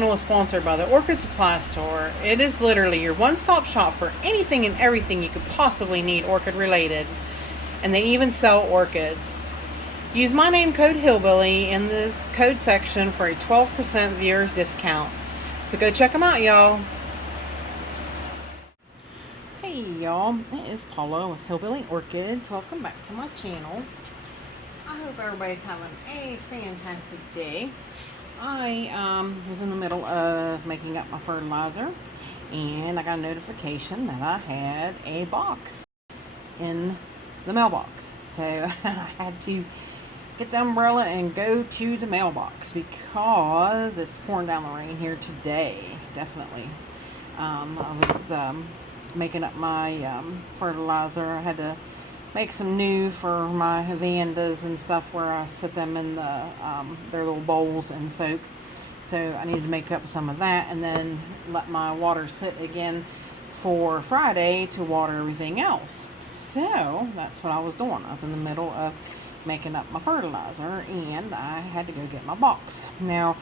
channel is sponsored by the Orchid Supply Store. It is literally your one-stop shop for anything and everything you could possibly need orchid related. And they even sell orchids. Use my name code Hillbilly in the code section for a 12% viewers discount. So go check them out, y'all. Hey y'all, it is Paula with Hillbilly Orchids. Welcome back to my channel. I hope everybody's having a fantastic day. I was in the middle of making up my fertilizer, and I got a notification that I had a box in the mailbox. So I had to get the umbrella and go to the mailbox because it's pouring down the rain here today. Definitely. I was making up my fertilizer. I had to make some new for my vandas and stuff where I set them in the their little bowls and soak. So I needed to make up some of that and then let my water sit again for Friday to water everything else. So that's what I was doing. I was in the middle of making up my fertilizer and I had to go get my box. Now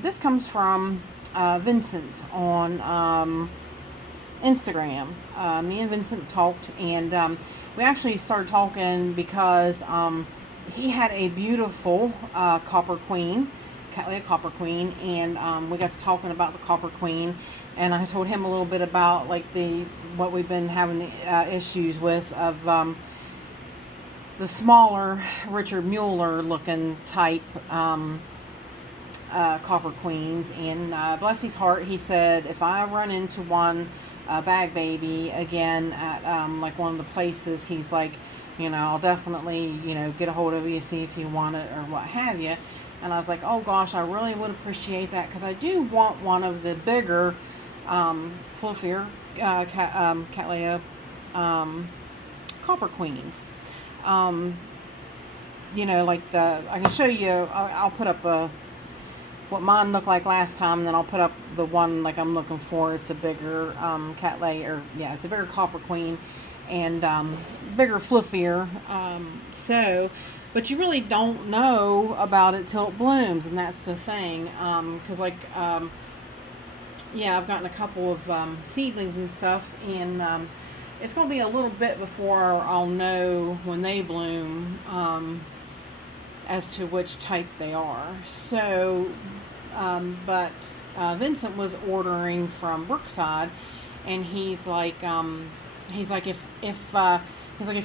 this comes from Vincent on Instagram. Me and Vincent talked, and we actually started talking because he had a beautiful copper queen, Cattleya copper queen, and we got to talking about the copper queen, and I told him a little bit about like what we've been having issues with of the smaller Richard Mueller looking type copper queens, and bless his heart, he said if I run into one bag baby again at like one of the places, he's like, I'll definitely, get a hold of you, see if you want it or what have you. And I was like, oh gosh, I really would appreciate that, because I do want one of the bigger fluffier Cattleya copper queens. Like I can show you, I'll put up what mine looked like last time, and then I'll put up the one like I'm looking for. It's a bigger Cattleya, or yeah, it's a bigger copper queen, and bigger, fluffier. But you really don't know about it till it blooms, and that's the thing. Because I've gotten a couple of seedlings and stuff, and it's gonna be a little bit before I'll know when they bloom. As to which type they are. So, but Vincent was ordering from Brookside, and he's like, if you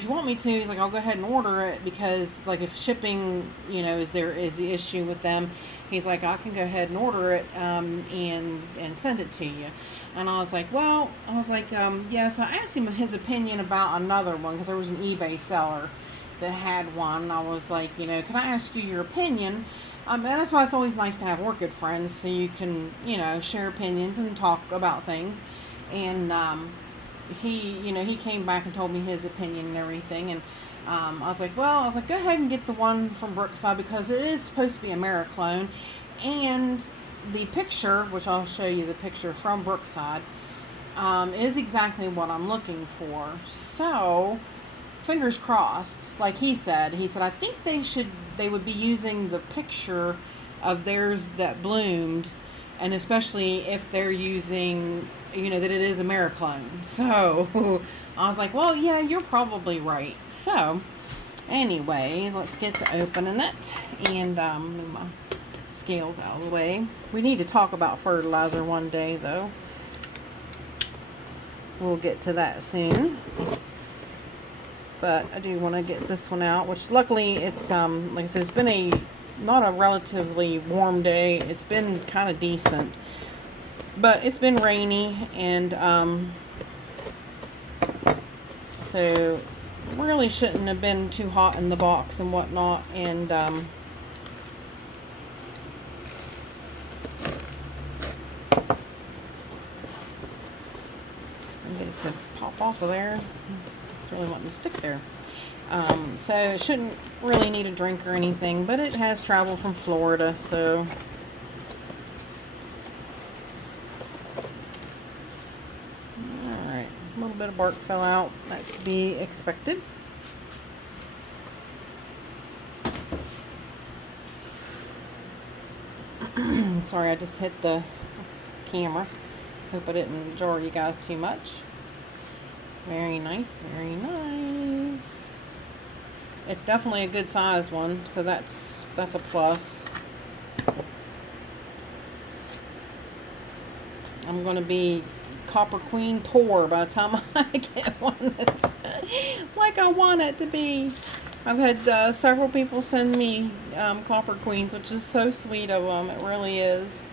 want me to, he's like, I'll go ahead and order it, because like if shipping, is the issue with them, he's like, I can go ahead and order it and send it to you. And I was like, yeah. So I asked him his opinion about another one, because there was an eBay seller that had one. I was like, could I ask you your opinion? And that's why it's always nice to have orchid friends, so you can, share opinions and talk about things. And he came back and told me his opinion and everything. And I was like, go ahead and get the one from Brookside, because it is supposed to be a Mericlone. And the picture, which I'll show you the picture from Brookside, is exactly what I'm looking for. So fingers crossed. Like he said, I think they would be using the picture of theirs that bloomed, and especially if they're using, that it is a Mericlone. So I was like, well, yeah, you're probably right. So anyways, let's get to opening it, and move my scales out of the way. We need to talk about fertilizer one day, though. We'll get to that soon. But I do want to get this one out, which luckily it's, like I said, it's been not a relatively warm day. It's been kind of decent, but it's been rainy, and so really shouldn't have been too hot in the box and whatnot. And get it to pop off of there. Really wanting to stick there. So it shouldn't really need a drink or anything, but it has traveled from Florida, so alright, a little bit of bark fell out. That's to be expected. Sorry, I just hit the camera. Hope I didn't jar you guys too much. Very nice, very nice. It's definitely a good size one, so that's a plus. I'm going to be Copper Queen poor by the time I get one that's like I want it to be. I've had several people send me Copper Queens, which is so sweet of them. It really is.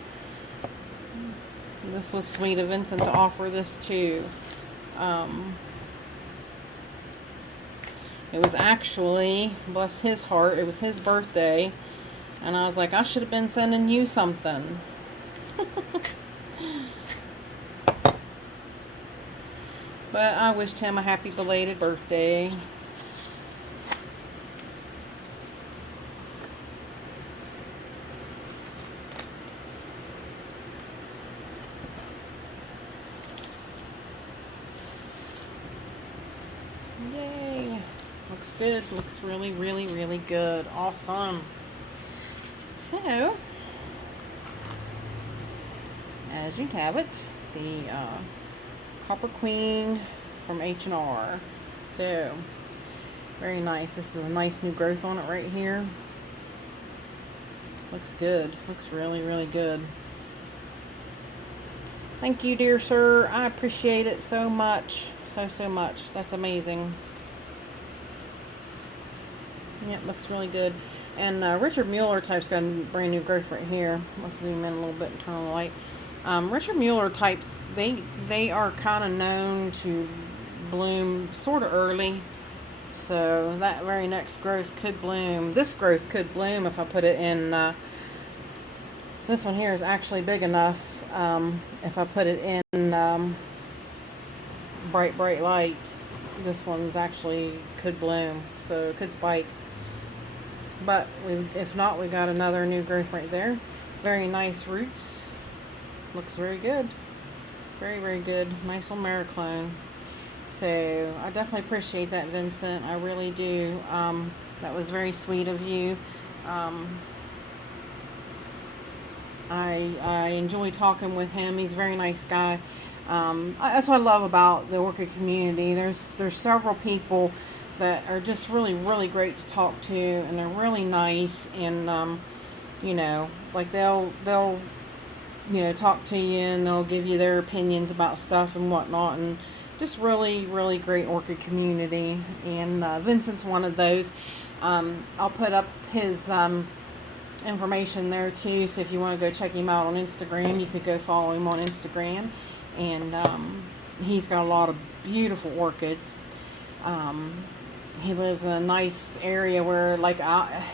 This was sweet of Vincent to offer this too. It was actually, bless his heart, it was his birthday. And I was like, I should have been sending you something. But I wished him a happy belated birthday. Yay. Looks good. Looks really, really, really good. Awesome. So, as you have it, the Copper Queen from H&R. So, very nice. This is a nice new growth on it right here. Looks good. Looks really, really good. Thank you, dear sir. I appreciate it so much. So much. That's amazing. Yep, looks really good. And Richard Mueller type's got a brand new growth right here. Let's zoom in a little bit and turn on the light. Richard Mueller types, they are kind of known to bloom sort of early. So that very next growth could bloom. This growth could bloom if I put it in. This one here is actually big enough. If I put it in bright light, this one's actually could bloom. So it could spike. But if not, we got another new growth right there. Very nice roots. Looks very good. Very, very good. Nice little Mariclone. So I definitely appreciate that, Vincent. I really do. That was very sweet of you. I enjoy talking with him. He's a very nice guy. That's what I love about the Orchid community. There's several people that are just really, really great to talk to, and they're really nice, and you know, like they'll you know, talk to you, and they'll give you their opinions about stuff and whatnot, and just really, really great Orchid community. And Vincent's one of those. I'll put up his information there too, so if you want to go check him out on Instagram, you could go follow him on Instagram. And he's got a lot of beautiful orchids. He lives in a nice area where, like,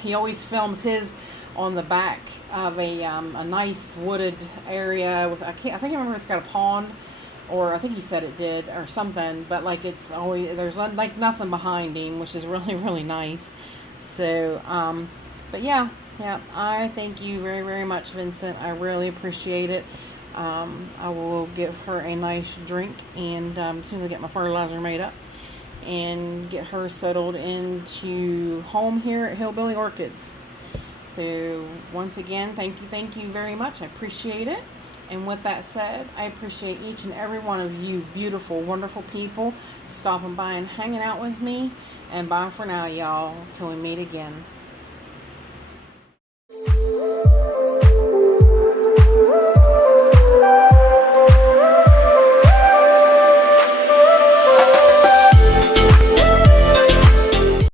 he always films his on the back of a nice wooded area with, I think I remember it's got a pond, or I think he said it did, or something, but like it's always, there's like nothing behind him, which is really, really nice. So, but yeah, I thank you very, very much, Vincent. I really appreciate it. I will give her a nice drink, and as soon as I get my fertilizer made up, and get her settled into home here at Hillbilly Orchids. So once again, thank you very much. I appreciate it. And with that said, I appreciate each and every one of you beautiful, wonderful people stopping by and hanging out with me. And bye for now, y'all, till we meet again.